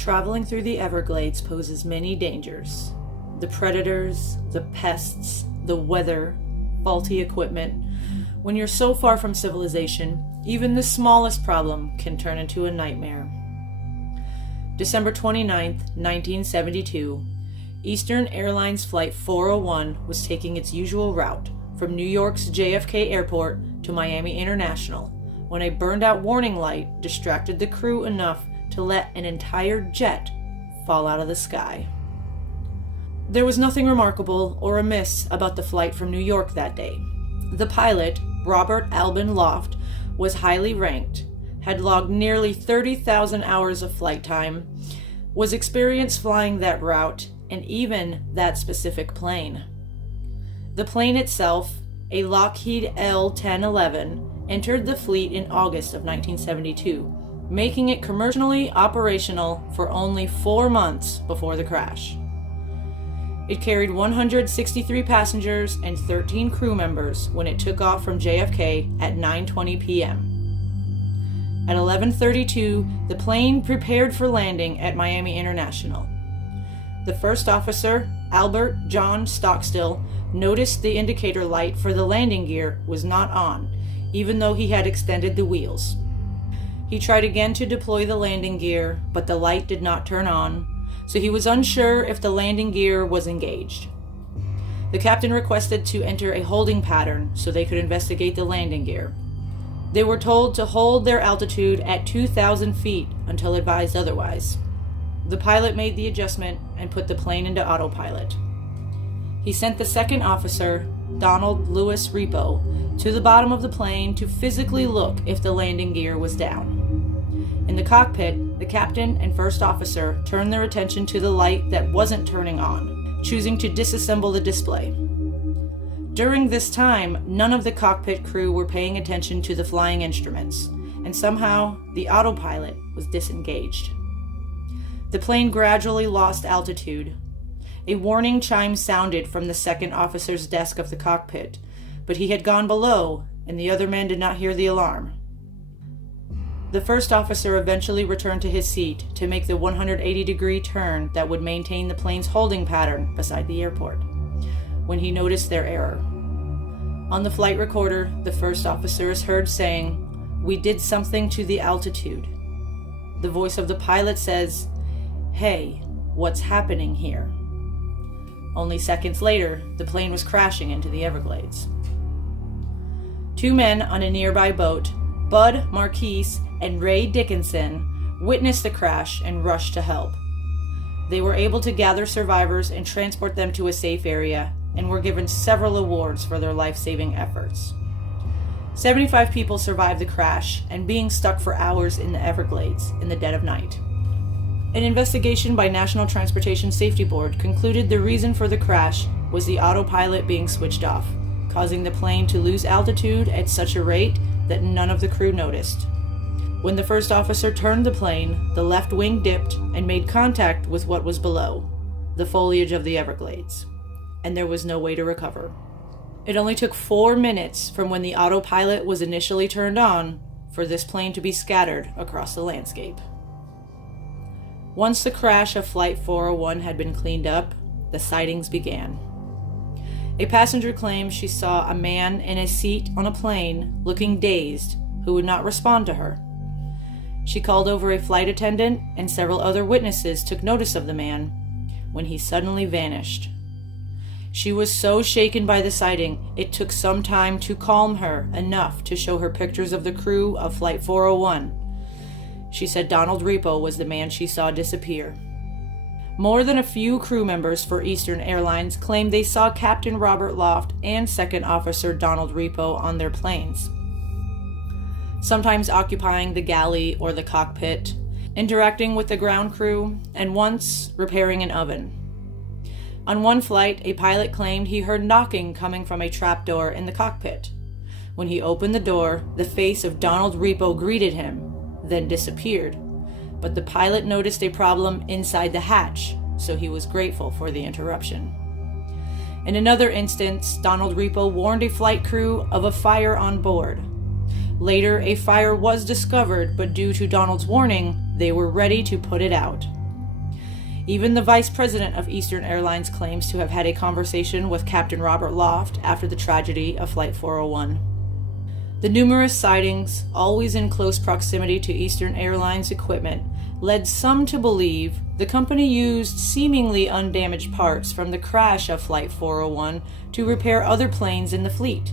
Traveling through the Everglades poses many dangers. The predators, the pests, the weather, faulty equipment. When you're so far from civilization, even the smallest problem can turn into a nightmare. December 29, 1972, Eastern Airlines Flight 401 was taking its usual route from New York's JFK Airport to Miami International when a burned-out warning light distracted the crew enough to let an entire jet fall out of the sky. There was nothing remarkable or amiss about the flight from New York that day. The pilot, Robert Albin Loft, was highly ranked, had logged nearly 30,000 hours of flight time, was experienced flying that route, and even that specific plane. The plane itself, a Lockheed L-1011, entered the fleet in August of 1972, making it commercially operational for only 4 months before the crash. It carried 163 passengers and 13 crew members when it took off from JFK at 9:20 p.m. At 11:32, the plane prepared for landing at Miami International. The first officer, Albert John Stockstill, noticed the indicator light for the landing gear was not on, even though he had extended the wheels. He tried again to deploy the landing gear, but the light did not turn on, so he was unsure if the landing gear was engaged. The captain requested to enter a holding pattern so they could investigate the landing gear. They were told to hold their altitude at 2,000 feet until advised otherwise. The pilot made the adjustment and put the plane into autopilot. He sent the second officer, Donald Lewis Repo, to the bottom of the plane to physically look if the landing gear was down. In the cockpit, the captain and first officer turned their attention to the light that wasn't turning on, choosing to disassemble the display. During this time, none of the cockpit crew were paying attention to the flying instruments, and somehow the autopilot was disengaged. The plane gradually lost altitude. A warning chime sounded from the second officer's desk of the cockpit, but he had gone below, and the other men did not hear the alarm. The first officer eventually returned to his seat to make the 180-degree turn that would maintain the plane's holding pattern beside the airport, when he noticed their error. On the flight recorder, the first officer is heard saying, "We did something to the altitude." The voice of the pilot says, "Hey, what's happening here?" Only seconds later, the plane was crashing into the Everglades. 2 men on a nearby boat, Bud Marquise and Ray Dickinson, witnessed the crash and rushed to help. They were able to gather survivors and transport them to a safe area, and were given several awards for their life-saving efforts. 75 people survived the crash and being stuck for hours in the Everglades in the dead of night. An investigation by National Transportation Safety Board concluded the reason for the crash was the autopilot being switched off, causing the plane to lose altitude at such a rate that none of the crew noticed. When the first officer turned the plane, the left wing dipped and made contact with what was below, the foliage of the Everglades, and there was no way to recover. It only took 4 minutes from when the autopilot was initially turned on for this plane to be scattered across the landscape. Once the crash of Flight 401 had been cleaned up, the sightings began. A passenger claimed she saw a man in a seat on a plane looking dazed who would not respond to her. She called over a flight attendant, and several other witnesses took notice of the man when he suddenly vanished. She was so shaken by the sighting, it took some time to calm her enough to show her pictures of the crew of Flight 401. She said Donald Repo was the man she saw disappear. More than a few crew members for Eastern Airlines claimed they saw Captain Robert Loft and Second Officer Donald Repo on their planes, sometimes occupying the galley or the cockpit, interacting with the ground crew, and once repairing an oven. On one flight, a pilot claimed he heard knocking coming from a trapdoor in the cockpit. When he opened the door, the face of Donald Repo greeted him, then disappeared. But the pilot noticed a problem inside the hatch, so he was grateful for the interruption. In another instance, Donald Repo warned a flight crew of a fire on board. Later, a fire was discovered, but due to Donald's warning, they were ready to put it out. Even the vice president of Eastern Airlines claims to have had a conversation with Captain Robert Loft after the tragedy of Flight 401. The numerous sightings, always in close proximity to Eastern Airlines equipment, led some to believe the company used seemingly undamaged parts from the crash of Flight 401 to repair other planes in the fleet.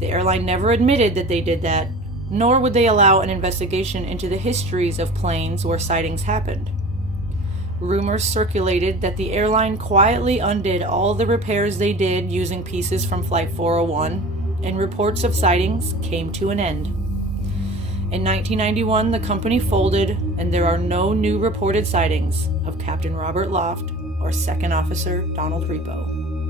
The airline never admitted that they did that, nor would they allow an investigation into the histories of planes where sightings happened. Rumors circulated that the airline quietly undid all the repairs they did using pieces from Flight 401, and reports of sightings came to an end. In 1991, the company folded, and there are no new reported sightings of Captain Robert Loft or Second Officer Donald Repo.